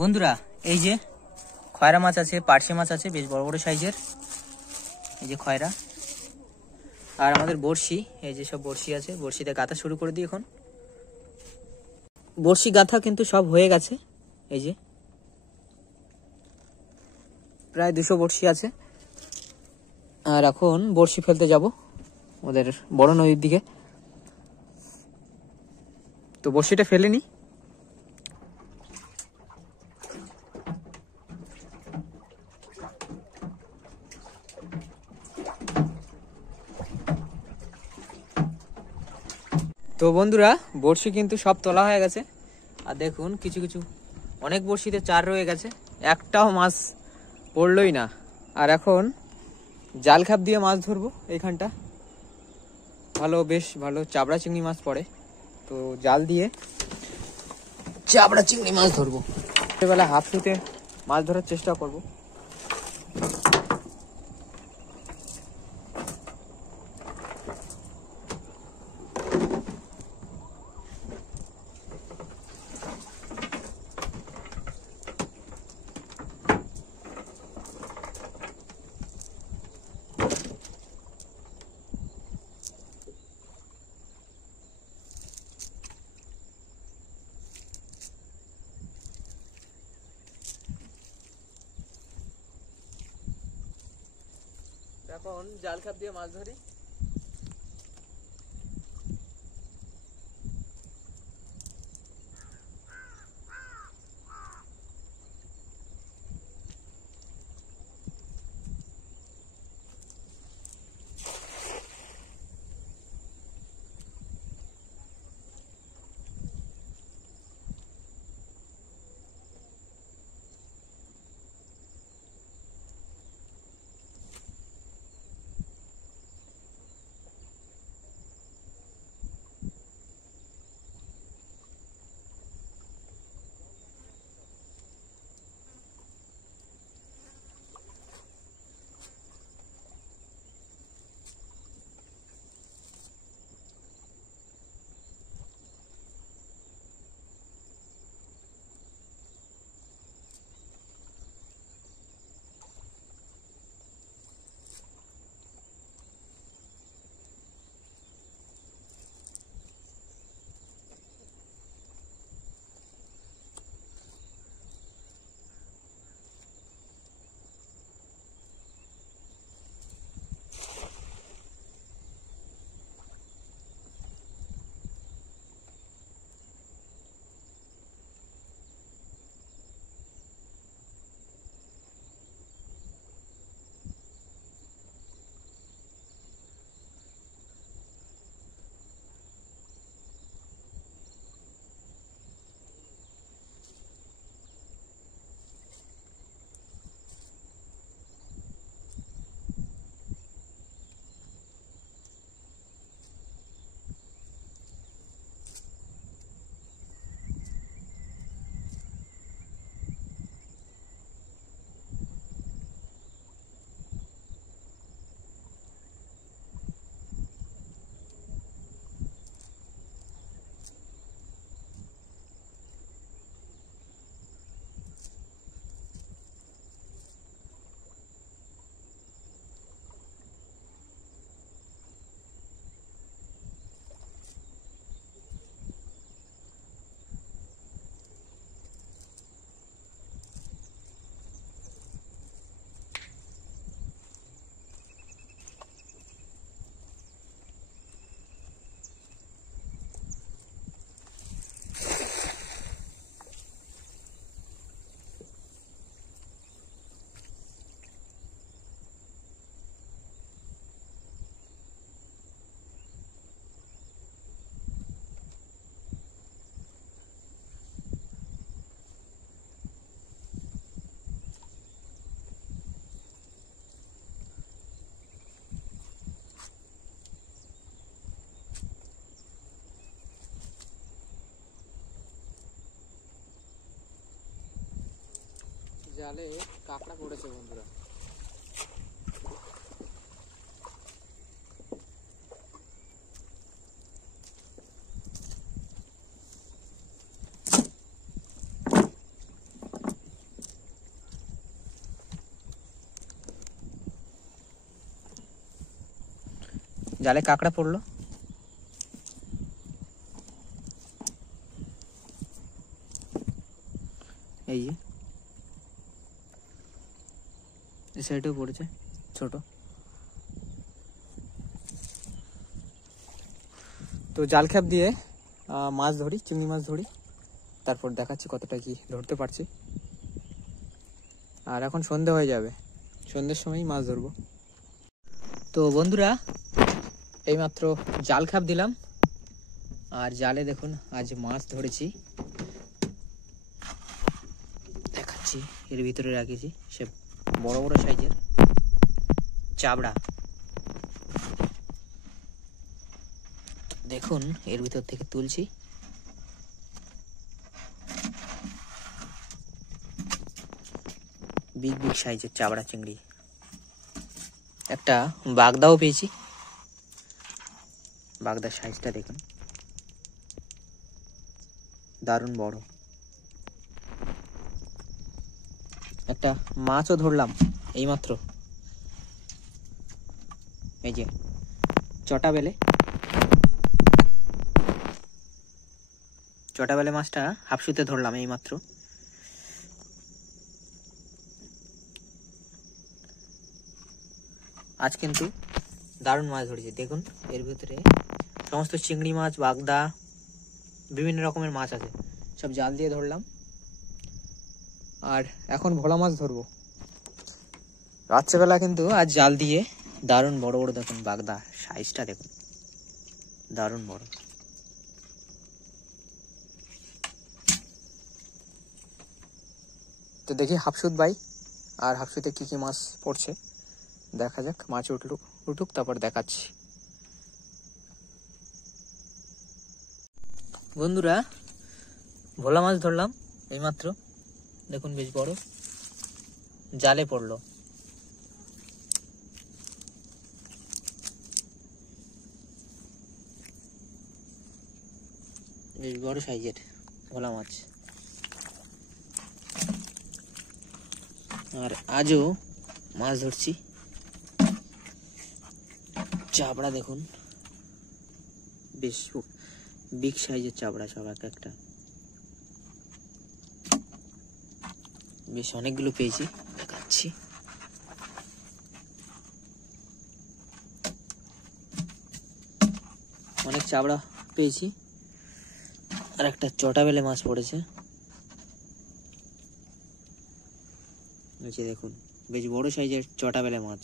বন্ধুরা এই যে খয়রা মাছ আছে, পার্শে মাছ আছে, বেশ বড় বড় সাইজের। এই যে খয়রা আর আমাদের বড়শি, এই যে সব বড়শি আছে, বড়শিতে গাথা শুরু করে দিই। এখন বড়শি গাথা কিন্তু সব হয়ে গেছে। এই যে প্রায় 200 বড়শি আছে। আর এখন বড়শি ফেলতে যাব ওদের বড় নদীর দিকে। তো বড়শিটা ফেলে নি। তো বন্ধুরা বড়শি কিন্তু সব তোলা হয়ে গেছে। আর দেখুন কিছু কিছু অনেক বড়শিতে চার রয়ে গেছে, একটাও মাছ পড়লই না। আর এখন জাল খাপ দিয়ে মাছ ধরবো। এইখানটা বেশ ভালো চাবড়া চিংড়ি মাছ পড়ে, তো জাল দিয়ে চাবড়া চিংড়ি মাছ ধরবো। বেলা হাফ শুতে মাছ ধরার চেষ্টা করব। এখন জাল খাপ দিয়ে মাছ ধরি। জালে কাঁকড়া পড়েছে বন্ধুরা। জালে কাঁকড়া পড়লো। এই যে এই সাইডেও পড়েছে ছোট। তো জাল খ্যাপ দিয়ে মাছ ধরি, চিংড়ি মাছ ধরি, তারপর দেখাচ্ছি কতটা কি ধরতে পারছি। আর এখন সন্ধে হয়ে যাবে, সন্ধ্যের সময়ই মাছ ধরবো। তো বন্ধুরা, এইমাত্র জাল খ্যাপ দিলাম, আর জালে দেখুন আজ মাছ ধরেছি, দেখাচ্ছি। এর ভিতরে রাখেছি সে বড় বড় সাইজের চাবড়া, দেখুন এর ভিতর থেকে তুলছি। বিগ বিগ সাইজের চাবড়া চিংড়ি। একটা বাগদাও পেয়েছি, বাগদার সাইজটা দেখুন, দারুণ বড়। একটা মাছও ধরলাম এইমাত্র, এই যে চটা বেলে মাছটা হাফসুতে ধরলাম এইমাত্র। আজ কিন্তু দারুণ মাছ ধরেছি, দেখুন এর ভিতরে সমস্ত চিংড়ি মাছ, বাগদা, বিভিন্ন রকমের মাছ আছে, সব জাল দিয়ে ধরলাম। আর এখন ভোলা মাছ ধরবো রাত্রেবেলা, কিন্তু আজ জাল দিয়ে দারুণ বড় বড়, দেখুন বাগদা সাইজটা দেখুন, দারুণ বড়। তো দেখি হাফসুত বাই আর হাফসুতে কি কি মাছ পড়ছে, দেখা যাক। মাছ উঠুক তারপর দেখাচ্ছি। বন্ধুরা, ভোলা মাছ ধরলাম এইমাত্র, দেখুন বেশ বড়, জালে পড়লো। বেশ বড় সাইজের ভোলা মাছ। আর আজও মাছ ধরছি, চাবড়া দেখুন, বেশ বিগ সাইজের চাবড়া, সব এক একটা, বেশ অনেকগুলো পেয়েছি, দেখাচ্ছি। অনেক চাবড়া পেয়েছি। আর একটা চটা বেলে মাছ পড়েছে, দেখুন বেশ বড় সাইজের চটা বেলে মাছ।